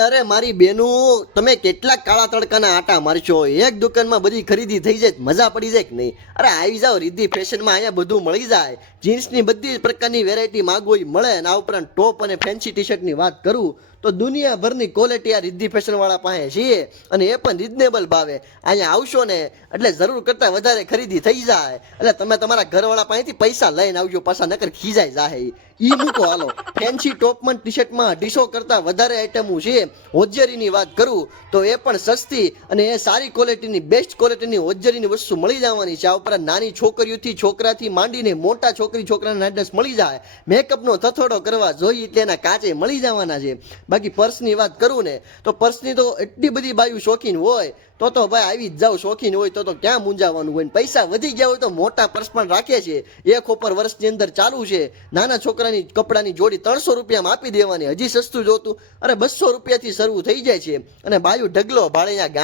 અરે મારી બેનું તમે કેટલા કાળા તડકાના આટા મારશો એક દુકાનમાં બધી ખરીદી થઈ જાય મજા પડી જાય કે નહીં? અરે આવી જાઓ રિદ્ધિ ફેશનમાં, અહીંયા બધું મળી જાય. જીન્સની બધી પ્રકારની વેરાયટી માગો એ મળે. અને આ ઉપરાંત ટોપ અને ફેન્સી ટી શર્ટની વાત કરું તો દુનિયાભરની ક્વોલિટી આ રિદ્ધિ ફેશનવાળા પાસે છે, અને એ પણ રિઝનેબલ ભાવે. અહીંયા આવશો ને એટલે જરૂર કરતાં વધારે ખરીદી થઈ જાય. એટલે તમે તમારા ઘરવાળા પાસેથી પૈસા લઈને આવજો, પાછા નકર ખીજાઈ જાહે. ઈ મૂકો હાલો. ફેન્સી ટોપમાં ટી શર્ટમાં 250 કરતાં વધારે આઈટમો છે. હોજરીની વાત કરું તો એ પણ સસ્તી અને એ સારી ક્વોલિટીની બેસ્ટ ક્વોલિટીની હોજરીની વસ્તુ મળી જવાની છે. આ ઉપરાંત નાની છોકરીઓથી છોકરાથી માંડીને મોટા છોકરાના એડ્રેસ મળી જાય. મેકઅપનો થથોડો કરવા જોઈએ એટલે એના કાચે મળી જવાના છે. બાકી પર્સની વાત કરું ને તો પર્સની તો એટલી બધી બાયું શોખીન હોય તો ભાઈ આવી જ જાવ. શોખીન હોય તો ક્યાં મૂંઝાવાનું હોય. પૈસા વધી ગયા હોય તો મોટા પર્સ પણ રાખે છે. એક ઉપર વર્ષની અંદર ચાલુ છે. નાના છોકરાની કપડાની જોડી 300 રૂપિયામાં આપી દેવાની. હજી સસ્તું જોતું અરે 200 રૂપિયાથી શરૂ થઈ જાય છે. અને બાયું ઢગલો ભાડે અહીંયા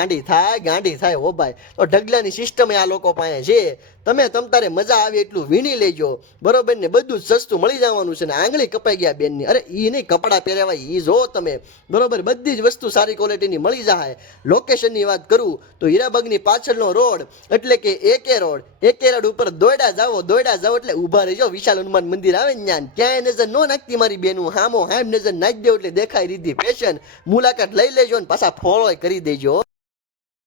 ગાંડી થાય હો ભાઈ. તો ઢગલાની સિસ્ટમ આ લોકો પાસે છે. તમે તમતારે મજા આવે એટલું વીણી લેજો, બરોબર ને? બધું જ સસ્તું મળી જવાનું છે. ને આંગળી કપાઈ ગયા બેનની, અરે ઈ નહીં કપડાં પહેરાવાય ઈ જો તમે, બરોબર? બધી જ વસ્તુ સારી ક્વોલિટીની મળી જાય. લોકેશનની વાત કરું તો હીરાબાગની પાછળનો રોડ એટલે કે એકે રોડ ઉપર દોયડા જાઓ એટલે ઊભા રહેજો. વિશાલ હનુમાન મંદિર આવે ને ક્યાંય નજર ન નાખતી મારી બેનું, હામો હામ નજર નાખી દેવ એટલે દેખાય રિદ્ધિ ફેશન. મુલાકાત લઈ લેજો ને પાછા ફોલો કરી દેજો.